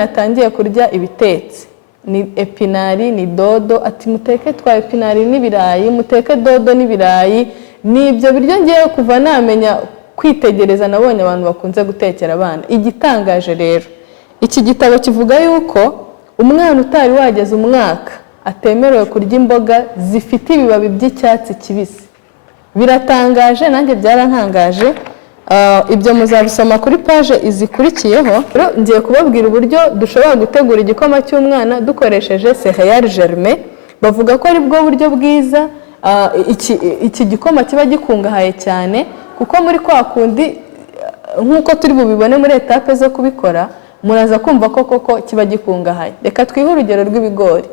yatangiye kurya ibitetse ni epinari ni dodo ati muteke twa epinari n'ibirayi muteke dodo n'ibirayi ni ibyo biryo ngiye kuva namenya kwitegereza nabonye abantu bakunze gutekera abana. Igitangaje rero iki gitabo kivuga yuko umwana utari wageze umwaka atemerewe kurya imboga zifite ibibabi by'icyatsi kibisi. Biratangaje nanjye byarantangaje. Ibyo muzabisoma kuri page izikurikiyeho. Ngiye kubabwira uburyo dushobora gutegura igikoma cy'umwana dukoresheje céréales germées. Bavuga ko ari bwo buryo bwiza. Iki gikoma kiba gikungahaye cyane kuko muri kwa kundi nkuko turi bubibone muri etape zo kubikora muraza kumva ko koko kiba gikungahaye. Reka twihe urugero rw'ibigori.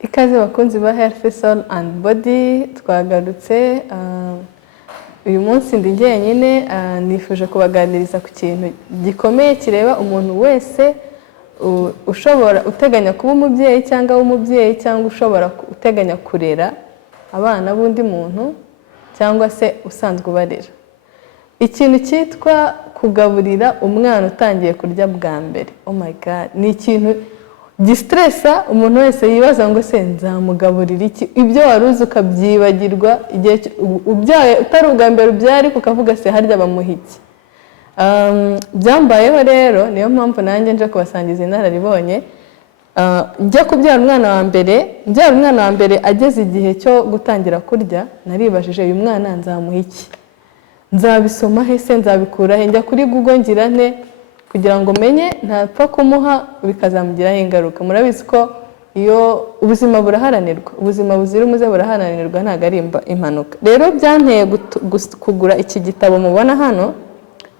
Ikaze bakunzi ba Healthy Soul and Body, twagarutse uyu munsi ndi njyenyine nifuje kubaganiriza ku kintu gikomeye kireba umuntu wese ushobora uteganya kuba umubyeyi cyangwa w'umubyeyi cyangwa ushobora uteganya kurera abana b'undi muntu cyangwa se usanzwe ubarera. Ikintu cyitwa kugaburira umwana utangiye kurya bwa mbere. Oh my god, ni ikintu gistressa umuntu wese yibaza ngo se nzamugaburira iki, ibyo waruzi ukabyibagirwa igihe ubyaye utari ubwa mbere ubyari kukavuga se harya bamuhiki. Byambayeho rero niyo mpamvu nanjye nje kubasangiza inararibonye. Njya kubyara umwana wa mbere ageze igihe cyo gutangira kurya naribajije uyu mwana nzamuhiki, nzabisoma he se, nzabikura he, njya kuri Google ngira nte kugira ngo menye ntapfa kumuha bikazamugiraho ingaruka. Murabizi ko iyo ubuzima buraharanirwa, ubuzima buzira umuze buraharanirwa, ntago ari impanuka. Rero byanteye kugura iki gitabo mubona hano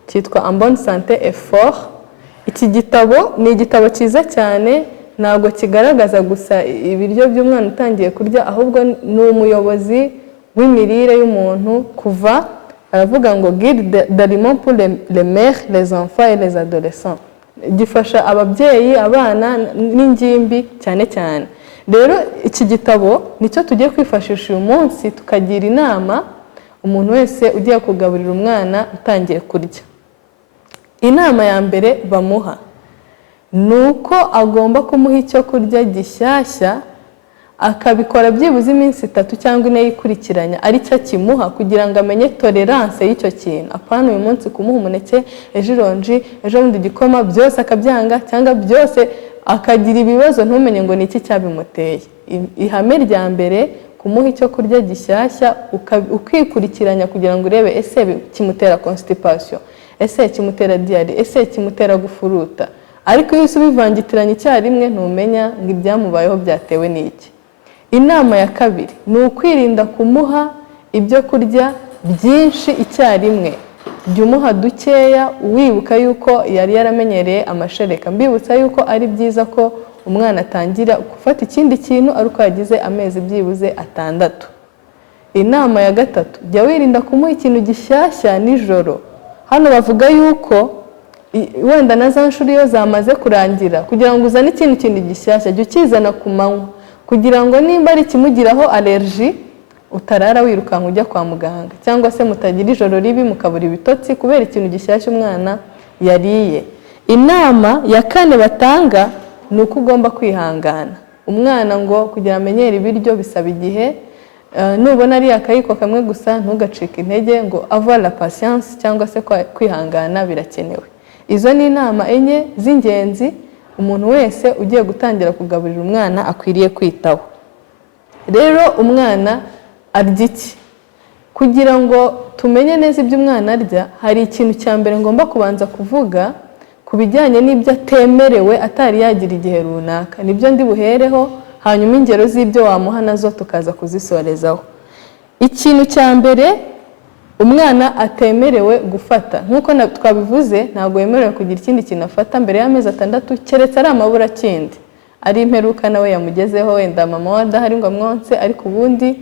cyitwa En bonne santé et fort. Iki gitabo ni igitabo cyiza cyane, ntabwo kigaragaza gusa ibiryo by'umwana utangiye kurya, ahubwo ni umuyobozi w'imirire y'umuntu. Kuva aravuga ngo guide d'aliments pour les mères, les enfants et les adolescents. Gifasha ababyeyi, abana n'ingimbi cyane cyane. Rero iki gitabo nicyo tugiye kwifashisha uyu munsi tukagira inama umuntu wese ugiye kugaburira umwana utangiye kurya. Inama ya mbere bamuha nuko agomba kumuha icyo kurya gishyashya, akabikora byibuze iminsi 3 cyangwa 4 yikurikiranya ari cyo kimuha kugira ngo amenye tolerance y'icyo kintu. Apana uyu munsi kumuha umuneke, ejo ironji, ejo bundi igikoma, byose akabyanga cyangwa byose akagira ibibazo ntumenye ngo ni iki cyabimuteye. Ihame rya mbere kumuha icyo kurya gishyashya ukikurikiranya kugira ngo urebe ese kimutera constipation, ese kimutera diarrhée, ese kimutera gufuruta. Ariko iyo ubivangitiranye icyarimwe ntumenya ngo ibyamubayeho byatewe n'iki. Inama ya kabiri ni ukwirinda kumuha ibyo kurya byinshi icyarimwe. Jya umuha dukeya wibuka yuko yari yaramenyereye amashereka. Mbibutsa yuko ari byiza ko umwana atangira gufata ikindi kintu ari uko yagize amezi byibuze 6. Inama ya gatatu, jya wirinda kumuha ikintu gishyashya nijoro. Hano bavuga yuko wenda na za nshuro iyo zamaze kurangira kugira ngo uzane ikintu gishyashya jya ukizana ku manywa kugira ngo nimba ari kimugiraho allergie utarara wirukanka ujya kwa muganga, cyangwa se mutagira ijoro ribi mukabura ibitotsi kubera ikintu gishyashya umwana yariye. Inama ya kane batanga ni uko ugomba kwihangana. Umwana ngo kugira amenyere ibiryo bisaba igihe. Nubona ari akayiko kamwe gusa ntugacike intege, ngo avoir la patience cyangwa se kwihangana birakenewe. Izo ni inama enye z'ingenzi umuntu wese ugiye gutangira kugaburira umwana akwiriye kwitaho. Rero umwana arya iki? Kugira ngo tumenye neza ibyo umwana arya, hari ikintu cya mbere ngomba kubanza kuvuga ku bijyanye n'ibyo atemerewe atari yagira igihe runaka. Nibyo ndi buhereho, hanyuma ingero z'ibyo wamuha nazo tukaza kuzisorezaho. Ikintu cya mbere umwana atemerewe gufata, nkuko twabivuze, ntabwo yemerewe kugira ikindi kintu afata mbere y'amezi 6 keretse ari amabura kindi, ari imperuka nawe yamugezeho, wenda mama wadahari ngo amwonse, ariko ubundi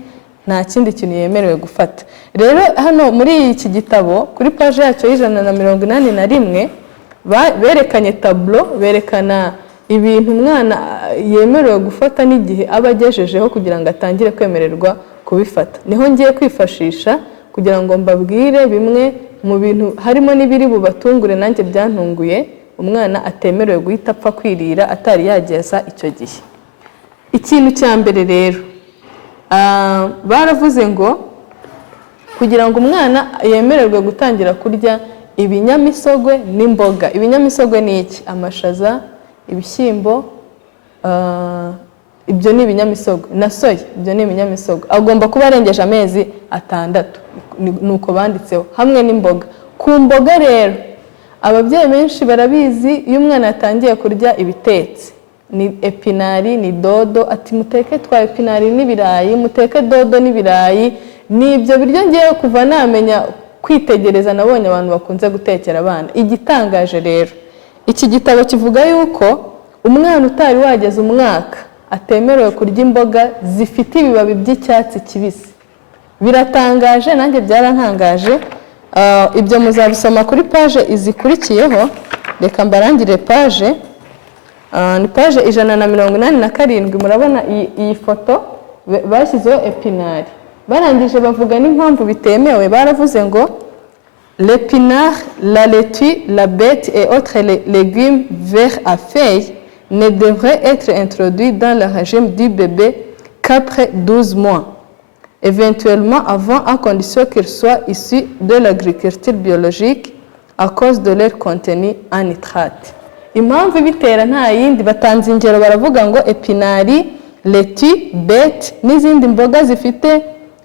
nta kindi kintu yemerewe gufata. Rero hano muri iki gitabo kuri page yacyo y'181 berekanye tableau, berekana ibintu umwana yemerewe gufata n'igihe aba agejejeho kugira ngo atangire kwemererwa kubifata. Niho ngiye kwifashisha kugira ngo mbabwire bimwe mu bintu harimo n'ibiri bubatungure nanjye byantunguye umwana atemerewe guhita apfa kwirira atari yageza icyo gihe. Ikintu cya mbere rero baravuze ngo kugira ngo umwana yemererwe gutangira kurya ibinyamisogwe n'imboga. Ibinyamisogwe ni iki? Amashaza, ibishyimbo, ibyo ni ibinyamisogwe, na soya, ibyo ni ibinyamisogwe. Agomba kuba arengeje amezi 6, nuko banditseho, hamwe n'imboga. Ku mboga rero ababyeyi benshi barabizi, iyo umwana yatangiye kurya ibitetse, ni epinari, ni dodo, ati muteke twa epinari n'ibirayi, muteke dodo n'ibirayi. Ni ibyo biryo ngiye kuva namenya kwitegereza, nabonye abantu bakunze gutekera abana. Igitangaje rero, iki gitabo kivuga yuko umwana utari wageze umwaka atemerewe kurya imboga zifite ibibabi by'icyatsi kibisi. Biratangaje, nanjye byarantangaje. Ibyo muzabisoma kuri page izikurikiyeho. Reka mbarangire page, ni page 187. Murabona iyi foto bashyizeho epinari. Barangije bavuga n'impamvu bitemewe. Baravuze ngo l'épinard, la laitue, la bête et autres légumes verts à feuilles ne devraient être introduits dans le régime du bébé qu'après 12 mois, éventuellement avant, à condition qu'ils soient issus de l'agriculture biologique à cause de leur contenu en nitrate. Impamvu bitera nta yindi, batanze ingero baravuga ngo epinari, laitue, bête n'izindi mboga zifite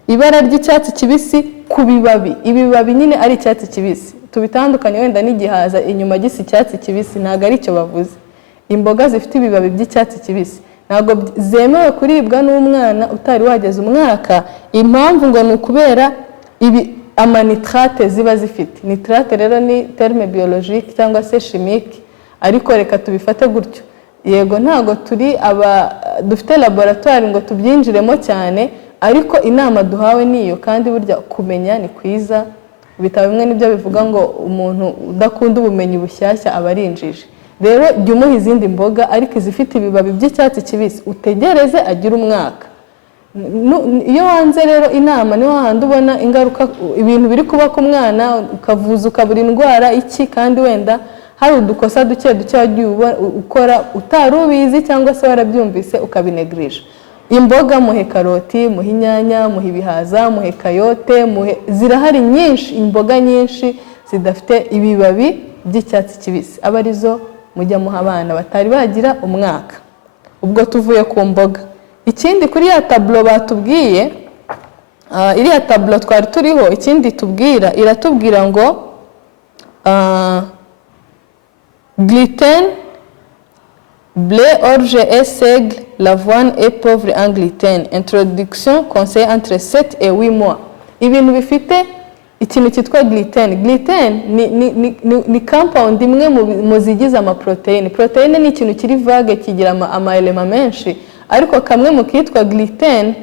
ibara ry'icyatsi kibisi ku bibabi. Ibibabi nyine ari icyatsi kibisi, tubitandukanye wenda n'igihaza inyuma gisa icyatsi kibisi, ntago ari cyo bavuze. Imboga zifite ibibabi by'icyatsi kibisi ntago zemewe kuribwa n'umwana utari wageze umwaka. Impamvu ngo ni ukubera amanitrate ziba zifite. Nitrate rero ni terme biologique cyangwa se chimique, ariko reka tubifate gutyo. Yego ntago turi dufite laboratoire ngo tubyinjiremo cyane, ariko inama duhawe niyo, kandi burya kumenya ni kwiza. Ibitabo bimwe nibyo bivuga ngo umuntu udakunda ubumenyi bushyashya aba ari injiji. Rero jya umuha izindi mboga ariko izifite ibibabi by'icyatsi kibisi, utegereze agira umwaka. Iyo wanze rero inama niho handi ubona ingaruka, ibintu biri kuba ku mwana, ukavuza ukabura indwara iki, kandi wenda hari udukosa duke wagiye ukora utari ubizi cyangwa se warabyumvise ukabinegirije. Imboga muhe karoti, muhe inyanya, muhe ibihaza, muhe kayote, zirahari nyinshi, imboga nyinshi zidafite ibibabi by'icyatsi kibisi. Aba arizo mujya muha abana batari bagira umwaka. Ubwo tuvuye ku mboga. Ikindi kuri ya tablo batubwiye, iriya tablo twari turiho, ikindi tubwira, iratubwira ngo gluten, blé, orge et seigle, l'avoine est pauvre en gluten. Introduction conseillée entre 7 et 8 mois. Ibintu bifite ikintu cyitwa gluten. Gluten ni compound imwe mu zigize amaproteine. Proteine ni ikintu kiri vague, kigira amaelema menshi, ariko kamwe mu kitwa gluten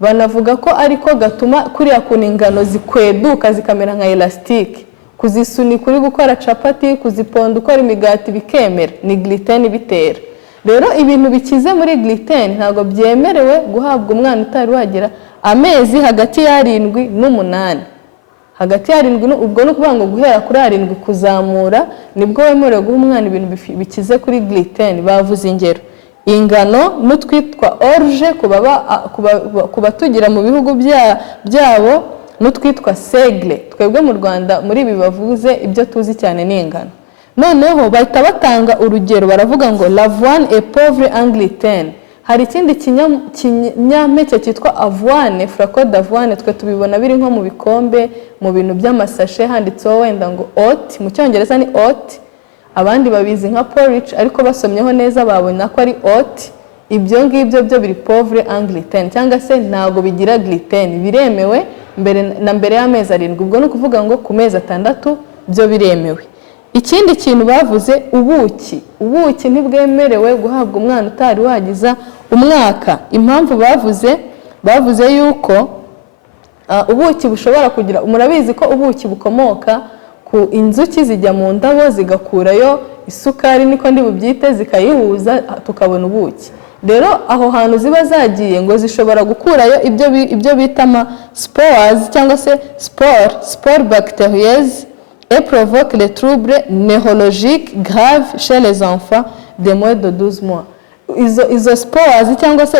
banavuga ko ariko gatuma kuriya kuntu ingano zikweduka zikamera nka elastique, kuzisunika uri gukora capati, kuziponda ukora imigati bikemera, ni gluten bitera. Rero ibintu bikize muri gluten ntabwo byemerewe guhabwa umwana utari wagira amezi hagati ya 7 n'umunani. Hagati ya 7, ubwo no kuvuga ngo guhera kuri 7 kuzamura nibwo wemerewe guha umwana ibintu bikize kuri gluten. Bavuze ingero ingano n'utwitwa orge kuba tugira mu bihugu byabo, n'utwitwa seigle. Twebwe mu Rwanda muri ibi bavuze ibyo tuzi cyane ni ingano. Noneho bahita batanga urugero, baravuga ngo l'avoine est pauvre en gluten. Hari ikindi kinyampeke cyitwa avoine, fracot d'avoine, twe tubibona biri nko mu bikombe, mu bintu by'amasashe handitseho wenda ngo oat, mu cyongereza ni oat, abandi babizi nka porridge, ariko basomyeho neza babona ko ari oat. Ibyo ngibyo byo biri pauvre en gluten, cyangwa se ntago bigira gluten, biremewe mbere y'amezi 7. Ubwo no kuvuga ngo ku mezi 6 byo biremewe. Ikindi kintu bavuze, ubuki ntibwemerewe guhabwa umwana utari wagiza umwaka. Impamvu bavuze yuko ubuki bushobora kugira, murabizi ko ubuki bukomoka ku inzuki zijya mu ndabo zigakurayo isukari niko ndi bubyite zikayihuza tukabona ubuki. Rero aho hantu ziba zagiye ngo zishobora gukurayo ibyo bita ama spores cyangwa se spore bactérieuse et provoque les troubles neurologiques graves chez les enfants de moins de 12 mois. Izo spores cyangwa se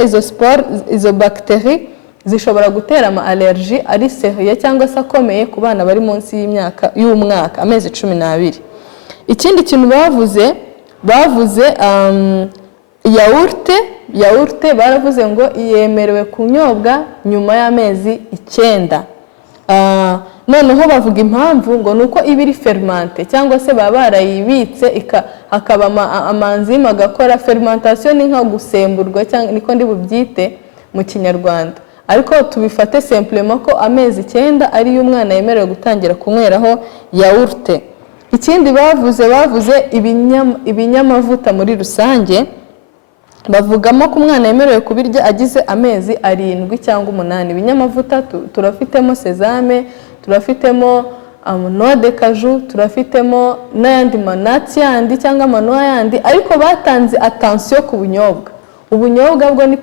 izo bactéries zishobora gutera ama allergie ari sérieux cyangwa se akomeye ku bana bari munsi y'umwaka amezi 12. Ikindi kintu bavuze yaourte baravuze ngo yemerewe kunyobwa nyuma y'amezi 9. Noneho bavuga impamvu ngo nuko ibiri fermente cyangwa se baba barayibitse hakaba amanzime agakora fermentation ni nka gusemburwa cyangwa niko ndi bubyite mu Kinyarwanda, ariko tubifate simplement ko amezi 9 ari y'umwana yemerewe gutangira kunyweraho yaourte. Ikindi bavuze ibinyamavuta muri rusange, bavugamo ko umwana yemerewe kubirya agize amezi 7 cyangwa 8. Ibinyamavuta turafitemo sesame, turafitemo noix de cajou, turafitemo n'ayandi manati yandi cyangwa amanoa yandi, ariko batanze attention ku bunyobwa. Ubunyobwa bwo ni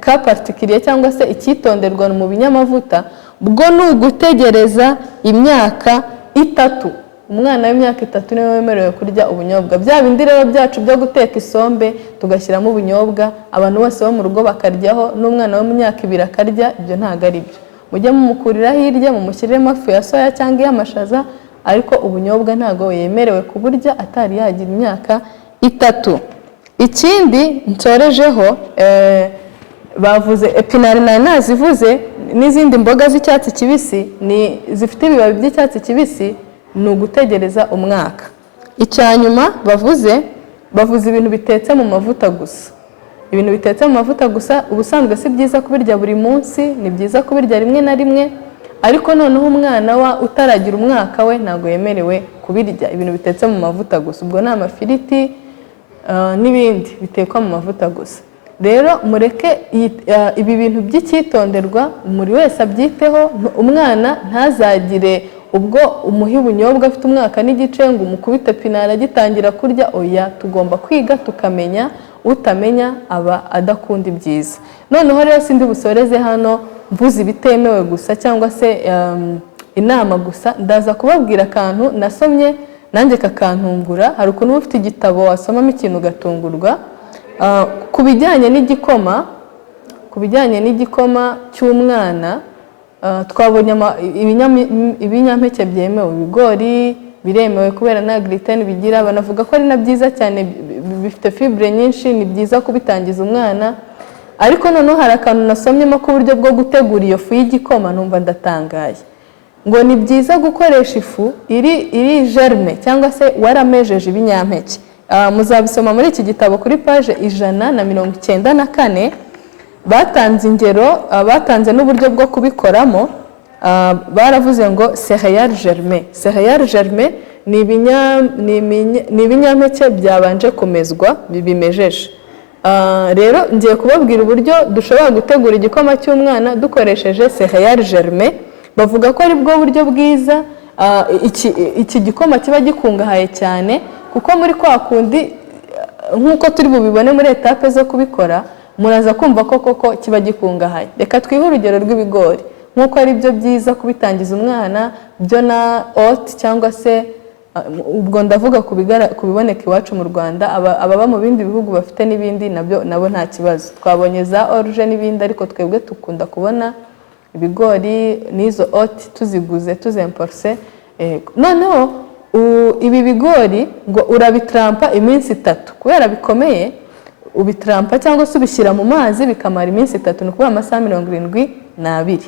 ka particulier cyangwa se icyitonderwa mu binyamavuta bwo nugutegereza imyaka 3. Umwana w'imyaka 3 niwe wemerewe kurya ubunyobwa. Bya bindi rero byacu byo guteka isombe tugashyiramo ubunyobwa abantu bose bo mu rugo bakaryaho, n'umwana wo mu myaka 2 akarya, ibyo ntago ari byo. Mujye mumukurira hirya mumushyiremo ifu ya soya cyangwa y'amashaza, ariko ubunyobwa ntago yemerewe kuburya atari yagira imyaka 3. Ikindi nsorejeho bavuze epinari nazivuze n'izindi mboga z'icyatsi kibisi ni zifite ibibabi by'icyatsi kibisi, ni ugutegereza umwaka. Icyanyuma bavuze ibintu bitetse mu mavuta gusa. Ibintu bitetse mu mavuta gusa ubusanzwe si byiza kubirya buri munsi, ni byiza kubirya rimwe na rimwe, ariko noneho umwana utaragira umwaka we ntago yemerewe kubirya ibintu bitetse mu mavuta gusa. Ubwo ni amafiriti n'ibindi bitekwa mu mavuta gusa. Rero mureke ibi bintu by'icyitonderwa muri wese abyiteho, umwana ntazagire ubwo umuha ubunyobwa afite umwaka n'igice ngo umukubite pinara agitangira kurya. Oya, tugomba kwiga tukamenya, utamenya aba adakunda ibyiza. Noneho rero sindi busoreze hano mvuze ibitemewe gusa cyangwa se inama gusa, ndaza kubabwira akantu nasomye nanjye kakantungura. Hari ukuntu ufite igitabo wasomamo ikintu ugatungurwa ku bijyanye n'igikoma cy'umwana. Twabonye ibinyampeke byemewe, ibigori biremewe kubera nta gluten bigira, banavuga ko ari na byiza cyane, bifite fibre nyinshi, ni byiza kubitangiza umwana. Ariko noneho hari akantu nasomyemo ku buryo bwo gutegura iyo fu y'igikoma, numva ndatangaye. Ngo ni byiza gukoresha ifu iri germe cyangwa se waramejeje ibinyampeke. Muzabisoma muri iki gitabo kuri page 194. Batanze ingero, batanze n'uburyo bwo kubikoramo. Baravuze ngo céréales germées. Céréales germées ni ibinyampeke byabanje kumezwa bimejeje. Rero ngiye kubabwira uburyo dushobora gutegura igikoma cy'umwana dukoresheje céréales germées. Bavuga ko ari bwo buryo bwiza. Iki gikoma kiba gikungahaye cyane, kuko muri kwa kundi nk'uko turi bubibone muri etape zo kubikora, muraza kumva ko koko kiba gikungahaye. Reka twihe urugero rw'ibigori, nk'uko ari byo byiza kubitangiza umwana, byo na oat cyangwa se ubwo ndavuga kubiboneka iwacu mu Rwanda. Ababa mu bindi bihugu bafite n'ibindi nabo nta kibazo. Twabonye za orge n'ibindi, ariko twebwe tukunda kubona ibigori n'izo oat tuziguze tuzemporse. Noneho ibi bigori ngo urabitrampa iminsi 3 kubera bikomeye. Ubitrampa cyangwa se ubishyira mu mazi bikamara iminsi 3, ni kuba amasaha 72.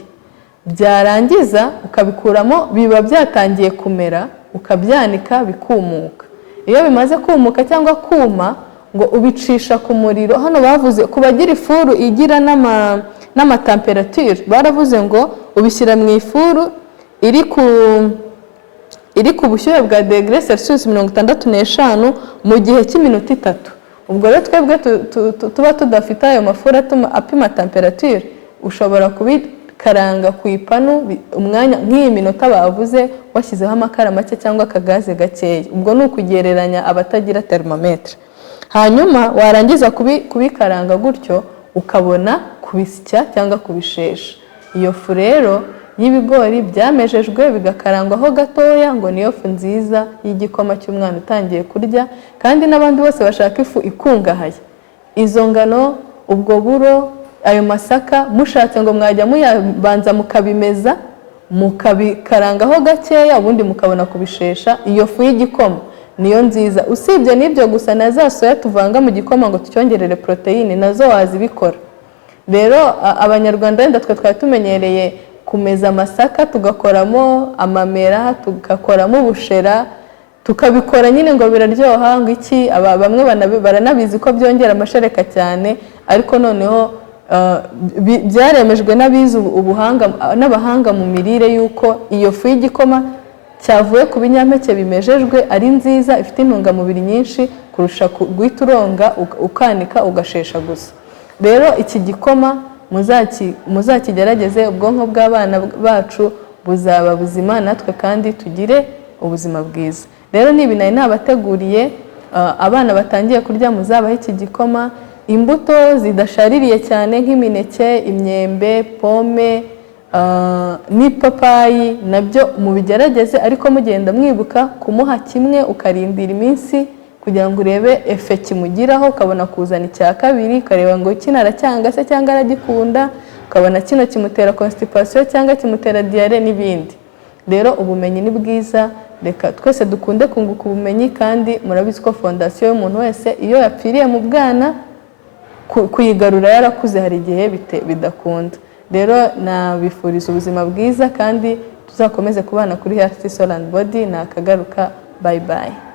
Byarangiza ukabikuramo, biba byatangiye kumera, ukabyanika bikumuka. Iyo bimaze kumuka cyangwa kuma, ngo ubicisha ku muriro. Hano bavuze kubagira ifuru igira n'amatemperature, baravuze ngo ubishyira mu ifuru iri ku bushyuhe bwa degré Celsius 65 mu gihe cy'iminota 3. Ubwo rero twebwe tuba tudafite ayo mafuru apima temperature, ushobora ukabikaranga ku ipanu umwanya nk'iyi minota bavuze washyizeho amakara make cyangwa akagaze gakeya. Ubwo ni ukugereranya abatagira thermometre. Hanyuma warangiza kubikaranga gutyo ukabona kubisya cyangwa kubishesha. Iyo fu rero y'ibigori byamejejwe bigakarangwaho gatoya ngo niyo fu nziza y'igikoma cy'umwana utangiye kurya, kandi n'abandi bose bashaka ifu ikungahaye. Izo ngano, ubwo buro, ayo masaka mushatse ngo mwajya muyabanza mukabimeza mukabikarangaho gakeya ubundi mukabona kubishesha. Iyo fu y'igikoma niyo nziza. Usibye n'ibyo gusa na za soya tuvanga mu gikoma ngo tucyongerere proteine nazo wazibikora. Rero abanyarwanda wenda twe twari tumenyereye kumeza amasaka tugakoramo amamera, tugakoramo ubushera, tukabikora nyine ngo biraryoha ngo iki. Bamwe baranabizi ko byongera amashereka cyane, ariko noneho byaremejwe n'abize ubuhanga n'abahanga mu mirire yuko iyo fu y'igikoma cyavuye ku binyampeke bimejejwe ari nziza, ifite intungamubiri nyinshi kurusha guhita uronga ukanika ugashesha gusa. Rero iki gikoma muzakigerageze, ubwonko bw'abana bacu buzaba buzima, natwe kandi tugire ubuzima bwiza. Rero nibi nari nabateguriye, abana batangiye kurya muzabaho iki gikoma. Imbuto zidashaririye cyane nk'imineke, imyembe, pome n'ipapayi nabyo mubigerageze, ariko mugenda mwibuka kumuha kimwe ukarindira iminsi kugira ngo urebe efe kimugiraho, ukabona kuzana icya kabiri ukareba ngo kino aracyanga se cyangwa aragikunda, ukabona kino kimutera constipation cyangwa kimutera diarrhée n'ibindi. Rero ubumenyi ni bwiza, reka twese dukunde kunguka ubumenyi, kandi murabizi ko fondasiyo y'umuntu wese iyo yapfiriye mu bwana kuyigarura yarakuze hari igihe bidakunda. Rero nabifuriza ubuzima bwiza kandi tuzakomeze kubana kuri Healthy Soul and Body. Nakagaruka, bye bye.